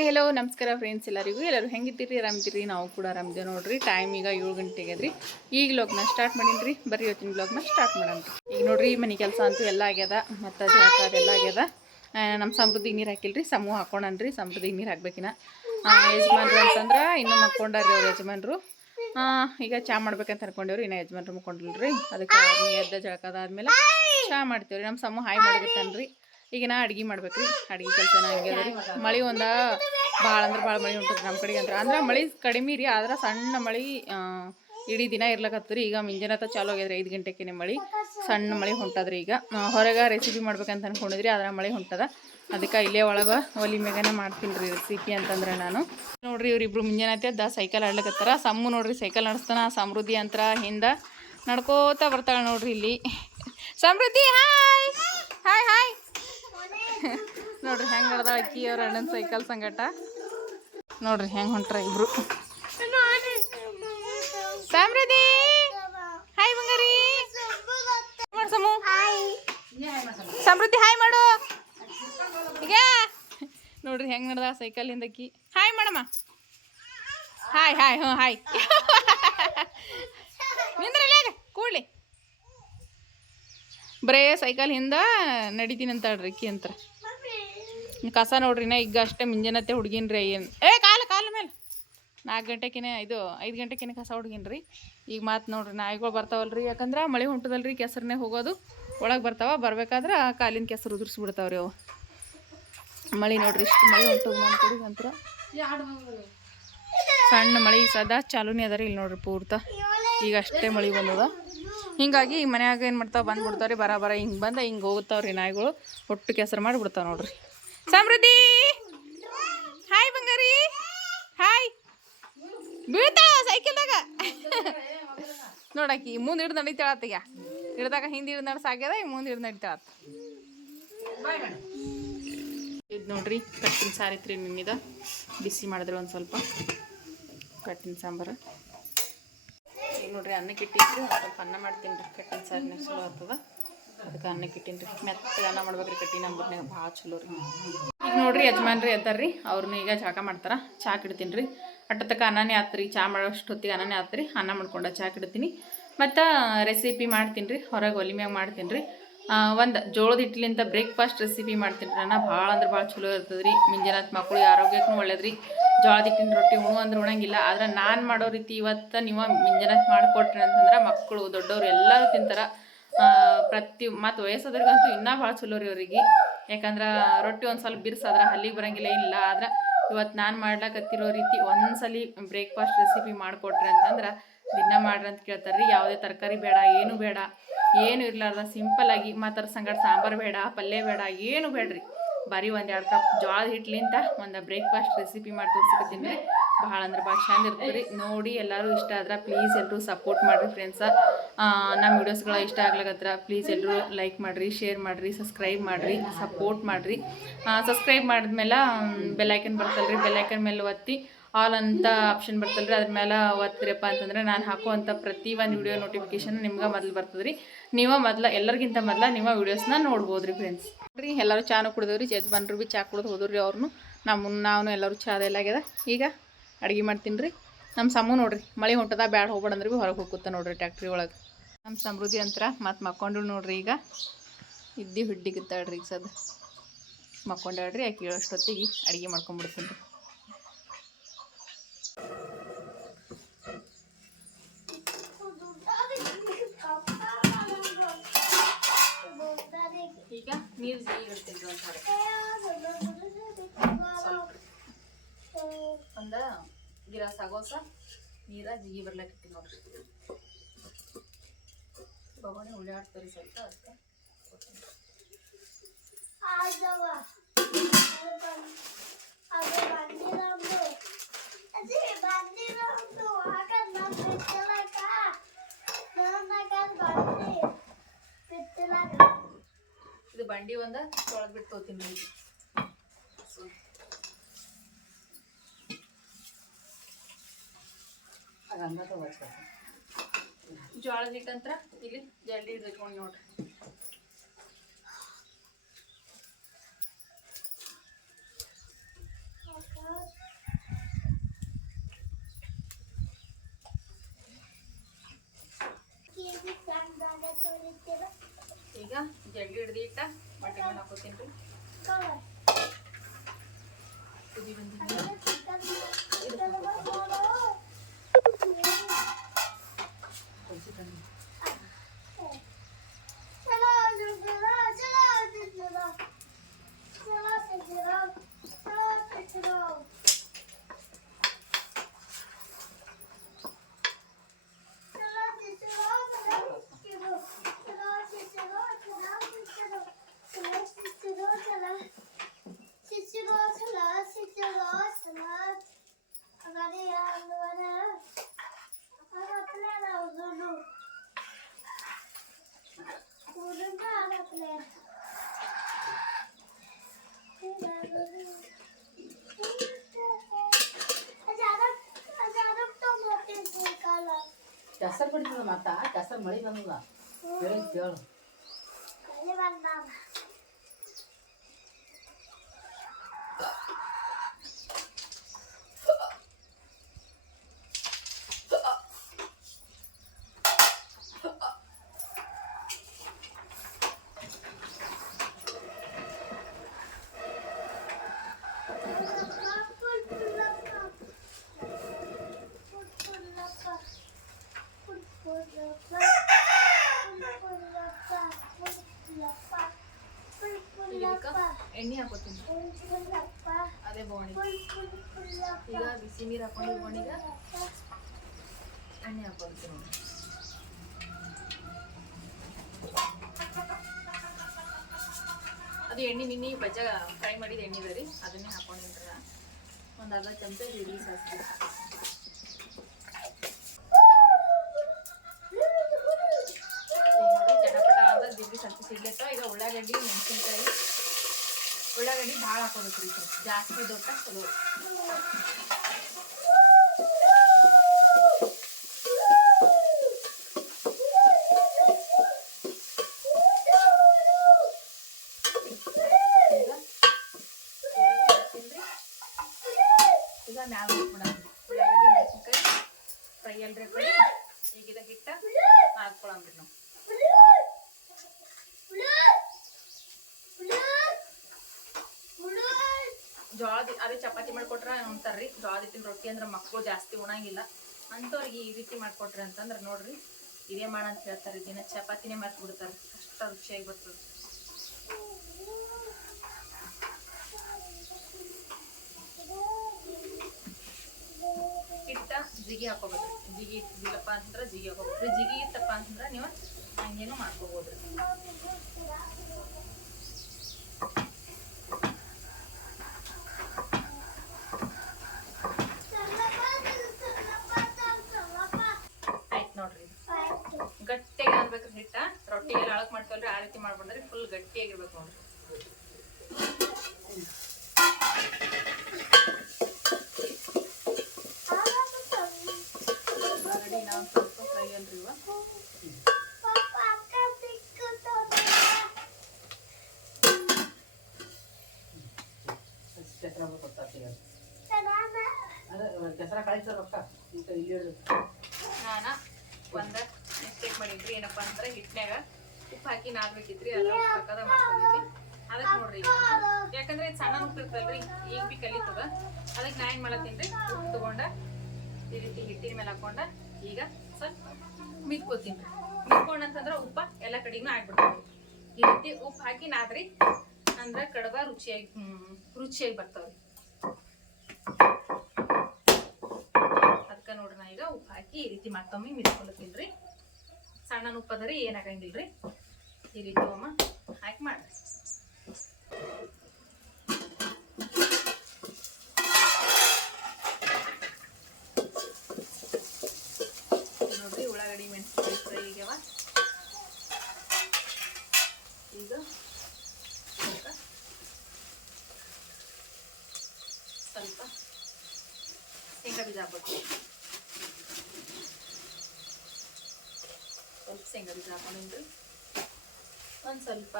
Hi ಎಲ್ಲೋ ನಮಸ್ಕಾರ friends ಎಲ್ಲರಿಗೂ. ಎಲ್ಲರೂ ಹೆಂಗಿದ್ದೀರಿ? ಆರಾಮಿದ್ದೀರಿ? ನಾವು ಕೂಡ ಆರಾಮಿದ್ದೇವೆ ನೋಡ್ರಿ. ಟೈಮ್ ಈಗ ಏಳು ಗಂಟೆಗೆ ಅದ್ರಿ ಈಗ ಲೋಗ್ನ ಸ್ಟಾರ್ಟ್ ಮಾಡೀನಿ ಬರೀ ಇವತ್ತಿನ ಬ್ಲಾಗ್ನ ಸ್ಟಾರ್ಟ್ ಮಾಡೋಣ. ಈಗ ನೋಡ್ರಿ ಮನೆ ಕೆಲಸ ಅಂತೂ ಎಲ್ಲ ಆಗ್ಯದ. ಮತ್ತು ಜಳಕ ಅದೆಲ್ಲ ಆಗ್ಯದ. ನಮ್ಮ ಸಮೃದ್ಧಿಗೆ ನೀರು ಹಾಕಿಲ್ರಿ. ಸಮೂಹ ಹಾಕೊಂಡನ್ರಿ ಸಮೃದ್ಧಿಗೆ ನೀರು ಹಾಕ್ಬೇಕಿನ ಯಜಮಾನ್ರು ಅಂತಂದ್ರೆ ಇನ್ನೂ ಮಕ್ಕೊಂಡ್ರಿ ಅವ್ರ ಯಜಮಾನ್ರು. ಈಗ ಚಾ ಮಾಡ್ಬೇಕಂತ ಅನ್ಕೊಂಡೇವ್ರಿ. ಇನ್ನು ಯಜಮಾನ್ರು ಮಕ್ಕೊಂಡಿಲ್ರಿ ಅದಕ್ಕೆ ಎದ್ದ ಜಳಕ ಚಹಾ ಮಾಡ್ತೀವ್ರಿ. ನಮ್ಮ ಸಮೂಹ ಹಾಯ್ ಮಾಡಿರ್ತಾನ್ರಿ ಈಗ ನಾ ಅಡ್ಗೆ ಮಾಡ್ಬೇಕ್ರಿ. ಅಡ್ಗೆ ಕೆಲಸ ಹಂಗೆ ರೀ ಮಳೆ ಒಂದ ಭಾಳ ಅಂದ್ರೆ ಭಾಳ ಮಳೆ ನಮ್ಮ ಕಡೆಗೆ ಅಂದ್ರೆ. ಅಂದ್ರೆ ಮಳೆ ಕಡಿಮೆ ರೀ, ಆದ್ರೆ ಸಣ್ಣ ಮಳೆ ಇಡೀ ದಿನ ಇರ್ಲಕತ್ತರಿ. ಈಗ ಮುಂಜಾನೆ ಚಾಲು ಆಗ್ಯದ್ರಿ ಐದು ಗಂಟೆಗೆ ಮಳೆ. ಸಣ್ಣ ಮಳೆ ಹೊಂಟದ್ರಿ ಈಗ. ಹೊರಗೆ ರೆಸಿಪಿ ಮಾಡ್ಬೇಕಂತ ಅನ್ಕೊಂಡಿದ್ರಿ, ಆದ್ರೆ ಮಳೆ ಹೊಂಟದ. ಅದಕ್ಕೆ ಇಲ್ಲೇ ಒಳಗೆ ಒಲಿ ಮ್ಯಾಗನ ಮಾಡ್ತೀನಿ ರೀ ರೆಸಿಪಿ ಅಂತಂದ್ರೆ ನಾನು. ನೋಡ್ರಿ ಇವ್ರಿಬ್ರು ಮುಂಜಾನೆ ಅದ ಸೈಕಲ್ ಆಡ್ಲಕತ್ತಾರ. ಸಮ್ಮು ನೋಡ್ರಿ ಸೈಕಲ್ ನಡೆಸ್ತಾನ. ಸಮೃದ್ಧಿ ಅಂತರ ಹಿಂದ ನಡ್ಕೋತಾ ಬರ್ತಾಳೆ ನೋಡ್ರಿ ಇಲ್ಲಿ. ಸಮೃದ್ಧಿ ಹಾಯ್ ಹಾಯ್ ಹಾಯ್ ನೋಡ್ರಿ ಹೆಂಗ್ ನಡ್ದಾಳ ಅಕ್ಕಿ ಅವ್ರ ಅಣ್ಣನ ಸೈಕಲ್ ಸಂಗಟ. ನೋಡ್ರಿ ಹೆಂಗ್ ಹೊಂಟ್ರ ಇಬ್ರು. ಸಮೃದ್ಧಿ ಹಾಯ್ ಬಂಗಾರಿ. ಸಮೃದ್ಧಿ ಹಾಯ್ ಮಾಡು. ಈಗ? ನೋಡ್ರಿ ಹೆಂಗ್ ನಡ್ದಾಳ ಸೈಕಲಿಂದ ಅಕ್ಕಿ. ಹಾಯ್ ಮಾಡಮ್ಮ. ಹಾಯ್ ಹಾಯ್ ಹ್ಞೂ ಹಾಯ್ ನಿಂದ್ರಲ್ಲ ಕೂಡ್ಲಿ. ಬರೇ ಸೈಕಲ್ ಹಿಂದ ನಡಿತೀನಿ ಅಂತಾಳ್ರಿ ಅಕ್ಕಿ ಅಂತ. ಕಸ ನೋಡ್ರಿ ನಾ ಈಗ ಅಷ್ಟೇ ಮುಂಜಾನತ್ತೆ ಹುಡುಗಿನ್ರಿ ಏನು ಏ, ಕಾಲ ಕಾಲ ಮೇಲೆ. ನಾಲ್ಕು ಗಂಟೆಕಿನೇ ಇದು, ಐದು ಗಂಟೆಕಿನೇ ಕಸ ಹುಡುಗಿನ್ರಿ. ಈಗ ಮಾತು ನೋಡ್ರಿ ನಾಯಿಗಳು ಬರ್ತಾವಲ್ರಿ, ಯಾಕಂದ್ರೆ ಮಳೆ ಹೊಂಟದಲ್ರಿ ಕೆಸರನ್ನೇ ಹೋಗೋದು. ಒಳಗೆ ಬರ್ತಾವ, ಬರ್ಬೇಕಾದ್ರೆ ಕಾಲಿನ ಕೆಸರು ಉದುರಿಸ್ಬಿಡ್ತಾವ್ರಿ ಅವು. ಮಳೆ ನೋಡ್ರಿ ಇಷ್ಟು ಮಳೆ ಹೊಂಟದ ನಮ್ಮ ಸಣ್ಣ ಮಳೆ ಸದಾ ಚಾಲೂನೇ ಅದ ರೀ ಇಲ್ಲಿ ನೋಡ್ರಿ ಪೂರ್ತ. ಈಗ ಅಷ್ಟೇ ಮಳೆ ಬಂದದ. ಹಿಂಗಾಗಿ ಈ ಮನ್ಯಾಗ ಏನು ಮಾಡ್ತಾವ? ಬಂದ್ಬಿಡ್ತಾವ್ರಿ ಬರ ಬರ. ಹಿಂಗೆ ಬಂದ ಹಿಂಗೆ ಹೋಗ್ತಾವ್ರಿ ನಾಯಿಗಳು. ಒಟ್ಟು ಕೆಸರು ಮಾಡಿ ಬಿಡ್ತಾವೆ ನೋಡ್ರಿ. ಸಮೃದ್ಧಿ! ಹಾಯ್ ಬಂಗಾರಿ. ಹಾಯ್ ಬೀಳ್ತಾಳ ಸೈಕಲ್ದಾಗ? ನೋಡಾಕಿ ಮುಂದೆ ಹಿಡ್ದು ನಡಿತಾಳತ್ತೀಗ ಹಿಡ್ದಾಗ ಹಿಂದೆ ಹಿಡ್ದು ನಡ್ಸಾಗ್ಯದ ಈಗ ಮುಂದೆ ಹಿಡ್ದು ನಡಿತಾಳತ್ತ ಇದು ನೋಡ್ರಿ, ಕಟ್ಟಿನ ಸಾರಿತ್ರಿ ನಿನ್ನಿದ ಬಿಸಿ ಮಾಡಿದ್ರೆ ಒಂದು ಸ್ವಲ್ಪ. ಕಟ್ಟಿನ ಸಾಂಬಾರು. ನೋಡ್ರಿ ಅನ್ನಕ್ಕೆ ಇಟ್ಟಿದ್ರಿ ಸ್ವಲ್ಪ ಅನ್ನ ಮಾಡ್ತೀನಿ ರೀ ಕಟ್ಟಿನ ಸಾರಿನ ಚಲೋ ಆಗ್ತದ. ಅದಕ್ಕೆ ಅನ್ನಕ್ಕೆ ಇಟ್ಟೀನಿ ರೀ. ಮೆತ್ತಗೆ ಅನ್ನ ಮಾಡ್ಬೇಕ್ರಿ ಕಟ್ಟಿನ ಅಂಬರ್ನಾಗ ಭಾಳ ಚಲೋ ರೀ. ಈಗ ನೋಡ್ರಿ ಯಜಮಾನ್ರಿ ಎದ್ದಾರ್ರಿ ಅವ್ರನ್ನ ಈಗ ಜಾಗ ಮಾಡ್ತಾರ. ಚಾ ಕಿಡ್ತೀನಿ ರೀ. ಅಟ್ಟತಕ್ಕ ಅನ್ನನೇ ಆತ್ರಿ, ಚಾ ಮಾಡೋಷ್ಟು ಹೊತ್ತಿಗೆ ಅನ್ನನೇ ಆತ್ರಿ. ಅನ್ನ ಮಾಡ್ಕೊಂಡು ಚಾ ಇಡ್ತೀನಿ. ಮತ್ತು ರೆಸಿಪಿ ಮಾಡ್ತೀನಿ ರೀ, ಹೊರಗೆ ಒಲಿ ಮ್ಯಾಗ ಮಾಡ್ತೀನಿ ರೀ. ಒಂದು ಜೋಳದ ಇಟ್ಲಿಂತ ಬ್ರೇಕ್ಫಾಸ್ಟ್ ರೆಸಿಪಿ ಮಾಡ್ತೀನಿ ರೀ ನಾನು ಭಾಳ ಅಂದ್ರೆ ಭಾಳ ಚಲೋ ಇರ್ತದೆ ರೀ ಮುಂಜಾನೆ ಮಕ್ಕಳು ಆರೋಗ್ಯಕ್ಕೂ ಒಳ್ಳೇದು ಜೋಳದ ಹಿಟ್ಟಿನ ರೊಟ್ಟಿ ಉಣು ಅಂದ್ರೆ ಉಣಂಗಿಲ್ಲ. ಆದ್ರೆ ನಾನು ಮಾಡೋ ರೀತಿ ಇವತ್ತು ನೀವು ಮಿಂಜನ ಮಾಡಿಕೊಟ್ರಿ ಅಂತಂದ್ರೆ ಮಕ್ಕಳು ದೊಡ್ಡವರು ಎಲ್ಲರೂ ತಿಂತಾರೆ. ಪ್ರತಿ ಮತ್ತು ವಯಸ್ಸಾದ್ರಿಗಂತೂ ಇನ್ನೂ ಭಾಳ ಚಲೋ ರೀ ಅವ್ರಿಗೆ. ಯಾಕಂದ್ರೆ ರೊಟ್ಟಿ ಒಂದು ಸ್ವಲ್ಪ ಬಿರ್ಸಾದ್ರೆ ಹಲ್ಲಿಗೆ ಬರಂಗಿಲ್ಲ ಇಲ್ಲ ಆದ್ರೆ ಇವತ್ತು ನಾನು ಮಾಡ್ಲಕತ್ತಿರೋ ರೀತಿ ಒಂದ್ಸಲಿ ಬ್ರೇಕ್ಫಾಸ್ಟ್ ರೆಸಿಪಿ ಮಾಡಿಕೊಟ್ರಿ ಅಂತಂದ್ರೆ ದಿನ ಮಾಡ್ರಿ ಅಂತ ಕೇಳ್ತಾರೆ ರೀ ಯಾವುದೇ ತರಕಾರಿ ಬೇಡ, ಏನು ಬೇಡ, ಏನು ಇರಲಾರ್ದ ಸಿಂಪಲ್ ಆಗಿ ಅದ್ರ ಸಂಗಡ ಸಾಂಬಾರು ಬೇಡ, ಪಲ್ಯ ಬೇಡ, ಏನು ಬೇಡ್ರಿ. ಬರೀ ಒಂದು ಎರಡು ಕಪ್ ಜೋಳದ ಹಿಟ್ಲಿಂತ ಒಂದು ಬ್ರೇಕ್ಫಾಸ್ಟ್ ರೆಸಿಪಿ ಮಾಡಿ ತೋರಿಸ್ಕೊತೀನಿ ಭಾಳ ಅಂದ್ರೆ ಭಾಳ ಚೆಂದ ಇರ್ತದೆ ನೋಡಿ ಎಲ್ಲರೂ ಇಷ್ಟ ಆದ್ರೆ ಪ್ಲೀಸ್ ಎಲ್ಲರೂ ಸಪೋರ್ಟ್ ಮಾಡಿರಿ ಫ್ರೆಂಡ್ಸ ನಮ್ಮ ವಿಡಿಯೋಸ್ಗಳ ಇಷ್ಟ ಆಗ್ಲಕತ್ರ ಪ್ಲೀಸ್ ಎಲ್ಲರೂ ಲೈಕ್ ಮಾಡಿರಿ ಶೇರ್ ಮಾಡಿರಿ ಸಬ್ಸ್ಕ್ರೈಬ್ ಮಾಡಿರಿ ಸಪೋರ್ಟ್ ಮಾಡಿರಿ. ಸಬ್ಸ್ಕ್ರೈಬ್ ಮಾಡಿದ್ಮೇಲೆ ಬೆಲ್ಲೈಕನ್ ಬರ್ತಲ್ರಿ. ಬೆಲ್ಲೈಕನ್ ಮೇಲೆ ಒತ್ತಿ ಆಲ್ ಅಂತ ಆಪ್ಷನ್ ಬರ್ತಲ್ರಿ ಅದ್ರ ಮೇಲೆ ಒತ್ತಿರಪ್ಪ ಅಂತಂದ್ರೆ ನಾನು ಹಾಕುವಂಥ ಪ್ರತಿ ಒಂದು ವಿಡಿಯೋ ನೋಟಿಫಿಕೇಶನ್ ನಿಮ್ಗೆ ಮೊದಲು ಬರ್ತದೆ ರೀ ನೀವು ಮೊದಲ, ಎಲ್ಲರಿಗಿಂತ ಮೊದಲ ನಿಮ್ಮ ವಿಡಿಯೋಸ್ನ ನೋಡ್ಬೋದು ರೀ ಫ್ರೆಂಡ್ಸ್ ರೀ, ಎಲ್ಲರೂ ಚಾನು ಕುಡಿದವ್ರಿ, ಯಜಮಾನ್ರು ಭೀ ಚಾ ಕುಡ್ದು ಹೋದ್ರಿ ಅವ್ರನ್ನು ನಮ್ಮ ನಾವು ಎಲ್ಲರೂ ಚಾ ಎಲ್ಲ ಆಗ್ಯದ. ಈಗ ಅಡುಗೆ ಮಾಡ್ತೀನಿ ರೀ ನಮ್ಮ ಸಮೂ ನೋಡ್ರಿ, ಮಳೆ ಹೊಂಟದ ಬ್ಯಾಡ ಹೋಗ್ಬೇಡಂದ್ರೆ ಭೀ ಹೊರಗೆ ಹೋಗುತ್ತೆ ನೋಡ್ರಿ ಟ್ಯಾಕ್ಟ್ರಿ ಒಳಗೆ. ನಮ್ಮ ಸಮೃದ್ಧಿ ಅಂತರ ಮತ್ತು ಮಕ್ಕೊಂಡು ನೋಡ್ರಿ ಈಗ. ಇದ್ದಿ ತಡ್ರಿ ಈಗ ಸದ ಮಕ್ಕೊಂಡ್ರಿ ಆಕೆ ಹೇಳೋಷ್ಟೊತ್ತಿಗೆ ಅಡುಗೆ ಮಾಡ್ಕೊಂಡ್ಬಿಡ್ತೀನಿ ರೀ ಈಗ ನೀರು ಇಡ್ತೀನಿ ಒಂದು ಒಂದು ಗಿಲಾಸ್ ಆಗೋಸ ನೀರ ಜಿಗಿ ಬರ್ಲಕ್ಕೆ ಇಟ್ಟಿ ನೋಡ್ರಿ. ಬಗೋಣಿ ಉಳ್ಳಾಡ್ತಾರೆ ಸ್ವಲ್ಪ ಅದಕ್ಕೆ ಇದು ಬಂಡಿ ಒಂದ ಒಳಗೆ ಬಿಟ್ಟು ರೀ ಜೋಳದ ಹಿಟ್ಟಂತ್ರ ಇಲ್ಲಿ ಜಲ್ದಿ ಇಟ್ಕೊಂಡು ನೋಡ್ರಿ. ಈಗ ಜಲ್ದಿ ಹಿಡ್ದು ಇಟ್ಟ ಬಟ್ಟೆ ಹಾಕೋತೀನಿ ರೀ. ಕುದಿ ಬಂದಿಲ್ಲ ಕೆಸರು ಬಿಡ್ತದ ಮತ್ತ ಕೆಸರು ಮಳಿ ಬಂದದ. ಹೇಳಿ ಕೇಳು ಈಗ ಇದಕ್ಕೆ ಎಣ್ಣೆ ಹಾಕೋತೀನಿ. ಅದೇ ಬೋಣಿ. ಈಗ ಬಿಸಿ ನೀರು ಹಾಕೊಂಡು ಬೋಣಿಗೆ ಎಣ್ಣೆ ಹಾಕೊಳ್ತೀನಿ ನೋಡಿ. ಅದು ಎಣ್ಣೆ ನಿನ್ನೆ ಬಜ್ಜ ಫ್ರೈ ಮಾಡಿದ ಎಣ್ಣೆ ಇದೆ ರೀ ಅದನ್ನೇ ಹಾಕೊಂಡಿದ್ರ. ಒಂದು ಅರ್ಧ ಚಮಚ ಜೀರಿಗೆ ಸಾಸಿವೆ ಈಗ ನೋಡಿ ಚಟಪಟ ಅಂತ ಜೀರಿಗೆ ಸಾಸಿವೆ ಸಿಗ್ಲತ್ತ ಈಗ ಉಳ್ಳಾಗಡ್ಡಿ ಮೆಣಸಿನ್ಕಾಯಿ. ಉಳ್ಳಾಗಡ್ಡಿ ಭಾಳ ಹಾಕೋಬೇಕು ರೀ ಜಾಸ್ತಿ ದೊಡ್ಡ ಚಲೋ ಈಗ ತಿಂದ್ರಿ ಈಗ ಮ್ಯಾಲ ಹಾಕ್ಬಿಡೋಣ ಉಳ್ಳಾಗಡ್ಡಿ ಮೆಣಸಿನ್ಕಾಯಿ ಫ್ರೈ ಅಲ್ರಿ ಕಡೆ ಈಗ ಇದಕ್ಕೆ ಇಟ್ಟ ಹಾಕ್ಕೊಳಂಬ್ರಿ ನಾವು ಜೋಳದ ಅದೇ ಚಪಾತಿ ಮಾಡ್ಕೊಟ್ರ ಉಣ್ತಾರ್ರಿ ಜೋಳದ ಹಿಟ್ಟಿನ ರೊಟ್ಟಿ ಅಂದ್ರೆ ಮಕ್ಕಳು ಜಾಸ್ತಿ ಉಣಂಗಿಲ್ಲ. ಅಂಥವ್ರಿಗೆ ಈ ರೀತಿ ಮಾಡ್ಕೊಟ್ರಿ ಅಂತಂದ್ರೆ ನೋಡ್ರಿ, ಇದೇ ಮಾಡ ಅಂತ ಹೇಳ್ತಾರೆ ದಿನ. ಚಪಾತಿನೇ ಮರ್ತು ಬಿಡ್ತಾರೆ ಅಷ್ಟು ರುಚಿಯಾಗಿ ಬರ್ತದೆ. ಹಿಟ್ಟ ಜಿಗಿ ಹಾಕೋಬೇಕು ಜಿಗಿ ಇಟ್ಟಿಲ್ಲಪ್ಪ ಅಂತಂದ್ರೆ ಜಿಗಿ ಹಾಕೋಬೇಕು ಜಿಗಿ ಇತ್ತಪ್ಪ ಅಂತಂದ್ರೆ ನೀವು ಹಂಗೇನು ಮಾಡ್ಕೋಬೋದ್ರಿ ಆಯ್ತು ನೋಡ್ರಿ ಇದು. ಗಟ್ಟಿಯಾಗಿ ಆಗ್ಬೇಕ್ರಿ ಹಿಟ್ಟ ರೊಟ್ಟಿಗೆ ಅಳಕ್ ಮಾಡ್ತೀವಲ್ರಿ ಆ ರೀತಿ ಮಾಡ್ಕೊಂಡ್ರಿ ಫುಲ್ ಗಟ್ಟಿಯಾಗಿರ್ಬೇಕು ನೋಡ್ರಿ ಆಲ್ರೆಡಿ ನಾವು ಸ್ವಲ್ಪ ಫ್ರೈ ಅಲ್ರಿ ಇವ ಕೆಸರ ಗೊತ್ತಾಗ್ತೀವಿ ಅದೇ ಕೆಸರ ಕಳಿಸ್ತಾರ ರೊಕ್ಕ. ಈಗ ಇಲ್ಲಿ ನಾನು ಒಂದ ಮಿಸ್ಟೇಕ್ ಮಾಡಿದ್ರಿ ಏನಪ್ಪ ಅಂದ್ರೆ ಹಿಟ್ನ್ಯಾಗ ಉಪ್ಪು ಹಾಕಿ ನಾದ್ಬೇಕಿತ್ರಿ ಅದ್ರ ಪಕ್ಕದ ಮಾಡ್ಕೊಂಡಿದ್ರಿ ಅದಕ್ಕೆ ನೋಡ್ರಿ ಯಾಕಂದ್ರೆ ಇದು ಸಣ್ಣ ಉಪ್ಪು ಇರ್ತಲ್ರಿ ಈಗ ಬಿ ಕಲಿತದ. ಅದಕ್ಕೆ ನಾ ಏನ್ ಮಾಡತ್ತೀನ್ರಿ ಉಪ್ಪು ತಗೊಂಡ ಈ ರೀತಿ ಹಿಟ್ಟಿನ ಮೇಲೆ ಹಾಕೊಂಡ ಈಗ ಸ್ವಲ್ಪ ಮಿಕ್ಕೋತೀನಿ ಮಿದ್ಕೊಂಡ್ ಅಂತಂದ್ರ ಉಪ್ಪ ಎಲ್ಲ ಕಡೆಗೂ ಆಗ್ಬಿಡ್ತೀವಿ ಈ ರೀತಿ ಉಪ್ಪು ಹಾಕಿ ನಾದ್ರಿ ಅಂದ್ರ ಕಡಬ ರುಚಿಯಾಗಿ ರುಚಿಯಾಗಿ ಬರ್ತಾವ್ರಿ. ಅದಕ್ಕೆ ನೋಡ್ರಿ ನಾ ಈಗ ಉಪ್ಪು ಹಾಕಿ ಈ ರೀತಿ ಮತ್ತೊಮ್ಮೆ ಮಿದ್ಕೊಳತ್ತೀನ್ರಿ ಸಣ್ಣ ಉಪ್ಪು ಅದರಿ ಏನಾಗಂಗಿಲ್ರಿ ಈ ರೀತಿ ಒಮ್ಮ ಹಾಕಿ ಮಾಡ್ರಿ ಈಗ ನೋಡ್ರಿ ಉಳ್ಳಾಗಡ್ಡಿ ಮೆಣಸಿನಕಾಯಿ ಫ್ರೈ ಆಗ್ಯಾವ ಈಗ ಸ್ವಲ್ಪ ಸ್ವಲ್ಪ ಶೇಂಗಾ ಬೀಜ ಹಾಕ್ಬೇಕು ಸ್ವಲ್ಪ ಶೇಂಗಾ ಬೀಜ ಹಾಕೊಂಡಿನ್ರಿ ಒಂದು ಸ್ವಲ್ಪ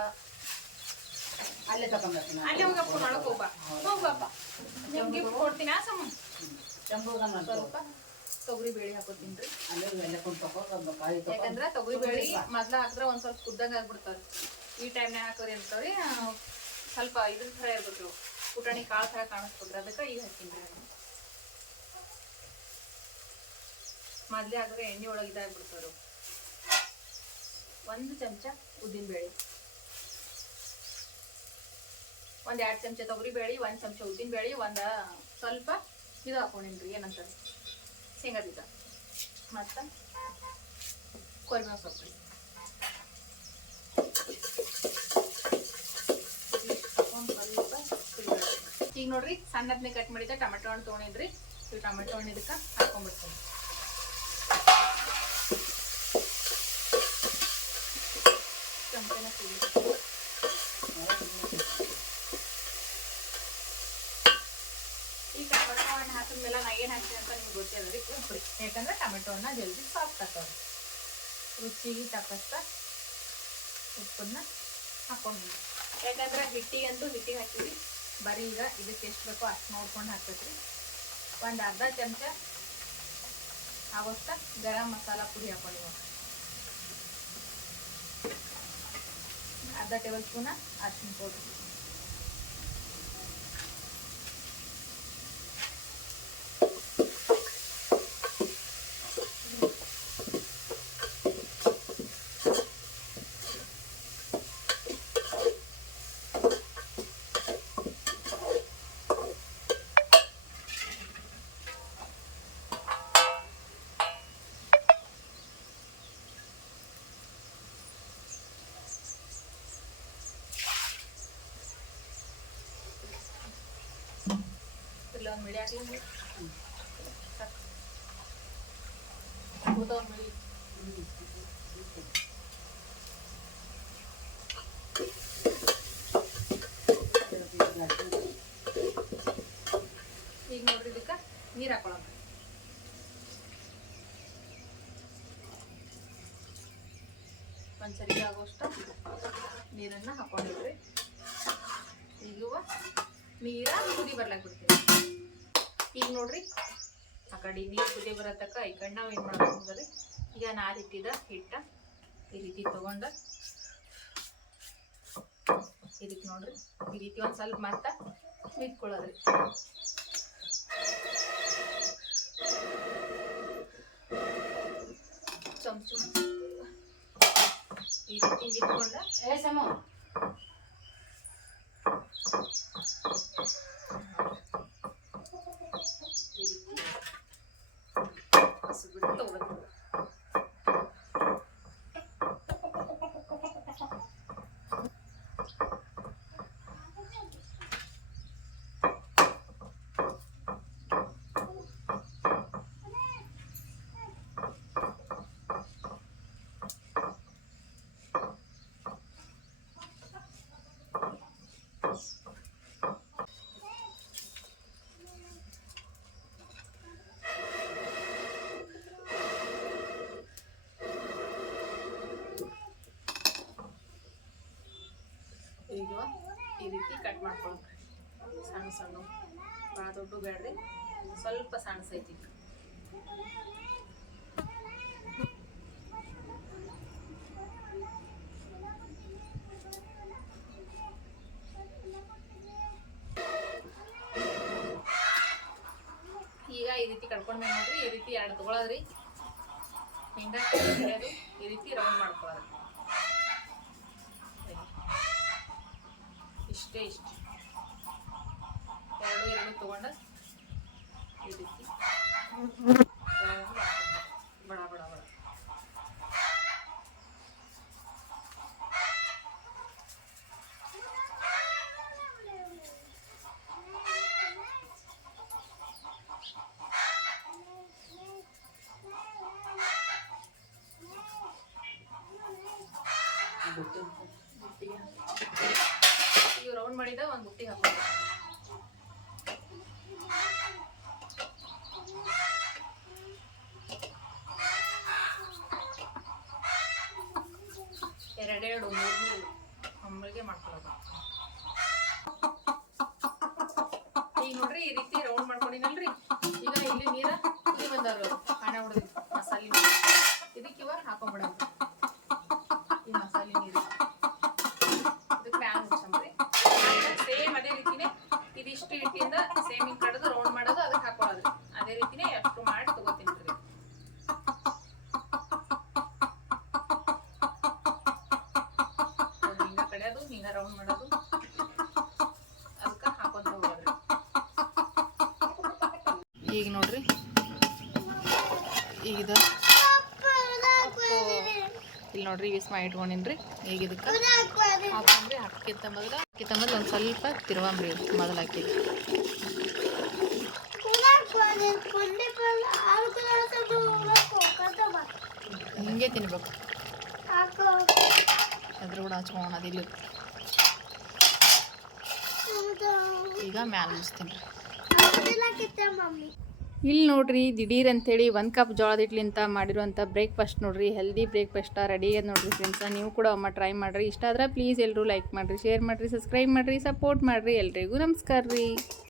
ಅಲ್ಲೇ ತಗೊಂಡ್ಬರ್ತೀನಿ. ಅಲ್ಲೇ ಹೋಗಪ್ಪ ಒಳಗೆ ಹೋಗ್ಬಾ ಹೋಗ್ಬಪ್ಪ ನಿಮ್ಗೆ ಕೊಡ್ತೀನಿ ಆ ಸಮ ಕೆಂಪು ಸ್ವಲ್ಪ ತೊಗರಿ ಬೇಳೆ ಹಾಕೋತೀನಿ ರೀ ಯಾಕಂದ್ರೆ ತೊಗರಿ ಬೇಳೆ ಮೊದ್ಲ ಹಾಕಿದ್ರೆ ಒಂದ್ ಸ್ವಲ್ಪ ಕುದ್ದಂಗ ಆಗ್ಬಿಡ್ತಾವ್ರಿ ಈ ಟೈಮ್ನಾಗ ಹಾಕೋರಿ ಅಂತಾವ್ರಿ ಸ್ವಲ್ಪ ಇದ್ರ ಥರ ಇರ್ಬೇಕು ಪುಟಾಣಿ ಕಾಳು ಥರ ಕಾಣಿಸ್ಬೇಕ್ರಿ ಅದಕ್ಕೆ ಈಗ ಹಾಕಿನ್ರಿ ನಾನು ಮೊದ್ಲೇ ಹಾಕಿದ್ರೆ ಎಣ್ಣೆ ಒಳಗೆ ಇದಾಗ್ಬಿಡ್ತಾರೆ. ಒಂದು ಚಮಚ ಉದ್ದಿನ ಬೇಳೆ ಒಂದ್ ಎರಡು ಚಮಚ ತೊಗರಿ ಬೇಳೆ ಒಂದು ಚಮಚ ಉದ್ದಿನ ಬೇಳೆ ಒಂದು ಸ್ವಲ್ಪ ಇದು ಹಾಕೊಂಡಿನ್ರಿ ಏನಂತಾರೆ? ಶೇಂಗಾ ಬೀಜ. ಮತ್ತ ಕೊರಿಬೇವು ಸೊಪ್ಪು. ಈಗ ನೋಡ್ರಿ ಸಣ್ಣದನ್ನೇ ಕಟ್ ಮಾಡಿದ್ದೆ ಟೊಮೆಟೊ ಹಣ್ಣು ತೊಗೊಂಡಿದ್ರಿ. ಈ ಟೊಮೆಟೊ ಹಣ್ಣು ಇದಕ್ಕೆ ಹಾಕೊಂಡ್ಬಿಡ್ತೀನಿ ಚಮಚನ ಕುದಿಬೇಕು. ಈ ಟೊಮೆಟೊ ಹಣ್ಣು ಹಾಕಿದ್ಮೇಲೆ ನಾ ಏನು ಹಾಕ್ತೀನಿ ಅಂತ ನಿಮ್ಗೆ ಗೊತ್ತಿಲ್ಲ ರೀ ಉಪ್ರಿ ಯಾಕಂದ್ರೆ ಟೊಮೆಟೊ ಹಣ್ಣ ಜಲ್ದಿ ಸಾಫ್ಟ್ ಆಗ್ತದೆ. ರುಚಿಗೆ ತಕ್ಕಷ್ಟ ಉಪ್ಪನ್ನ ಹಾಕೊಂಡು ಯಾಕಂದ್ರೆ ಹಿಟ್ಟಿಗಂತೂ ಹಿಟ್ಟಿಗೆ ಹಾಕಿದ್ರಿ ಬರೀ ಈಗ ಇದಕ್ಕೆ ಎಷ್ಟು ಬೇಕೋ ಅಷ್ಟು ನೋಡ್ಕೊಂಡು ಹಾಕ್ಬೇಕ್ರಿ. ಒಂದು ಅರ್ಧ ಚಮಚ ಆಗೋಷ್ಟ ಗರಂ ಮಸಾಲ ಪುಡಿ ಹಾಕೊಳ್ಳಿ ಅರ್ಧ ಟೇಬಲ್ ಸ್ಪೂನ ಅರ್ಶಿನ ಪೌಡ್ರ್. ಮಿಡಿ ಹಾಕ್ಲಿ ಊಟ ಒಂದು ಈಗ ನೋಡ್ರಿ ಇದಕ್ಕೆ ನೀರು ಹಾಕೊಳ್ಳೋಣ. ಒಂದು ಸರಿ ಆಗೋಷ್ಟು ನೀರನ್ನು ಹಾಕೊಂಡಿದ್ರಿ ಈಗ ನೀರ ಕುದಿ ಬರ್ಲಾಕ್ ಬಿಡ್ತೀವಿ ಈಗ ನೋಡ್ರಿ, ಆ ಕಡೆ ನೀರು ಕುದಿ ಬರತಕ್ಕ ಈ ಕಡೆ ನಾವು ಏನು ಮಾಡ್ಕೊಂಡ್ರಿ ಈಗ ನಾರು ಇಟ್ಟಿದ ಹಿಟ್ಟ ಈ ರೀತಿ ತಗೊಂಡ ಇದಕ್ಕೆ ನೋಡ್ರಿ, ಈ ರೀತಿ ಒಂದು ಸ್ವಲ್ಪ ಮತ್ತ ಮಿದ್ಕೊಳ್ಳೋದ್ರಿ ಚಮಚ ಈ ರೀತಿ ಮಿತ್ಕೊಂಡ ಏ ಸಮು ಈ ರೀತಿ ಹಸಿಬಿಟ್ಟು ತಗೋಬೇಕು ಈಗ ಈ ರೀತಿ ಕಟ್ ಮಾಡ್ಕೊಳ್ರಿ ಸಣ್ಣ ಸಣ್ಣ. ಭಾಳ ದೊಡ್ಡ ಬೇಡ್ರಿ. ಸ್ವಲ್ಪ ಸಣ್ಣ ಸೈತಿ ಈಗ ಈ ರೀತಿ ಕಟ್ಕೊಂಡ್ಮೇಲೆ ನೋಡ್ರಿ ಈ ರೀತಿ ಎರಡು ತಗೊಳದ್ರಿ. ಹಿಂಗ ಈ ರೀತಿ ರೌಂಡ್ ಮಾಡ್ಕೊಳ್ಳೋದು ಇಷ್ಟೇ ಇಷ್ಟು. ಎರಡು ಎರಡು ತಗೊಂಡ ಈ round ಮಾಡ್ಕೊಬೇಕು. ಬಡ ಬಡ ಬಡ ಬುಟ್ಟಿಗೆ ಈಗ ರೌಂಡ್ ಮಾಡಿದ ಒಂದು ಬುಟ್ಟಿ ಹಾಕೋದು ಎರಡೆರಡು ಮೂರು ಅಂಬಳಿಗೆ ಮಾಡ್ಕೊಳ್ಳೋದು ಈಗ ನೋಡ್ರಿ ಈ ರೀತಿ ರೌಂಡ್ ಮಾಡ್ಕೊಂಡಿನಲ್ರಿ. ಈಗ ಇಲ್ಲಿ ನೀರ ಕುದಿ ಬಂದಾರ ಸೇಮ್ ಹಿಂಗೆ ಕಡ್ದು ರೌಂಡ್ ಮಾಡೋದು ಅದಕ್ಕೆ ಹಾಕೊಳ್ಳೋದು ಅದೇ ರೀತಿನೇ ಅಷ್ಟು ಮಾಡಿ ತಗೋತೀನಿ ರೀ ಹಿಂಗ ಕಡಿಯೋದು ಹಿಂಗ ರೌಂಡ್ ಮಾಡೋದು ಅದಕ್ಕೆ ಹಾಕೊಂತ ಹೋಗೋದ್ರಿ ಈಗ ನೋಡ್ರಿ ಈಗ ಇದು ಇಲ್ಲಿ ನೋಡ್ರಿ ಯೂಸ್ ಮಾಡಿ ಇಟ್ಕೊಂಡಿನ್ರಿ ಈಗ ಇದಕ್ಕೆ ಹಾಕೊಂಡ್ರಿ ಅಕ್ಕಿತ್ತ ಮೊದಲು ಅಕ್ಕಿತ್ತ ಮೊದಲು ಒಂದು ಸ್ವಲ್ಪ ತಿರುವಂಬ್ರಿ ಮೊದಲು ಹಾಕಿ. ಹಿಂಗೆ ತಿನ್ಬೇಕು. ಅದ್ರ ಕೂಡ ಹಚ್ಕೊಂಡು ಅದಿಲ್ಲ ಈಗ ಮ್ಯಾಲ ಮುಗಿಸ್ತೀನಿ ಇಲ್ಲಿ ನೋಡ್ರಿ, ದಿಢೀರ್ ಅಂತೇಳಿ ಒಂದು ಕಪ್ ಜೋಳದ ಹಿಟ್ಲಿಂತ ಮಾಡಿರುವಂಥ ಬ್ರೇಕ್ಫಾಸ್ಟ್ ನೋಡ್ರಿ ಹೆಲ್ದಿ ಬ್ರೇಕ್ಫಾಸ್ಟ್ ರೆಡಿ ಅದ ನೋಡ್ರಿ ಫ್ರೆಂಡ್ಸ್ ನೀವು ಕೂಡ ಅಮ್ಮ ಟ್ರೈ ಮಾಡಿರಿ. ಇಷ್ಟ ಆದ್ರೆ ಪ್ಲೀಸ್ ಎಲ್ಲರೂ ಲೈಕ್ ಮಾಡಿರಿ ಶೇರ್ ಮಾಡಿರಿ ಸಬ್ಸ್ಕ್ರೈಬ್ ಮಾಡಿರಿ ಸಪೋರ್ಟ್ ಮಾಡಿರಿ ಎಲ್ರಿಗೂ. ನಮಸ್ಕಾರ ರೀ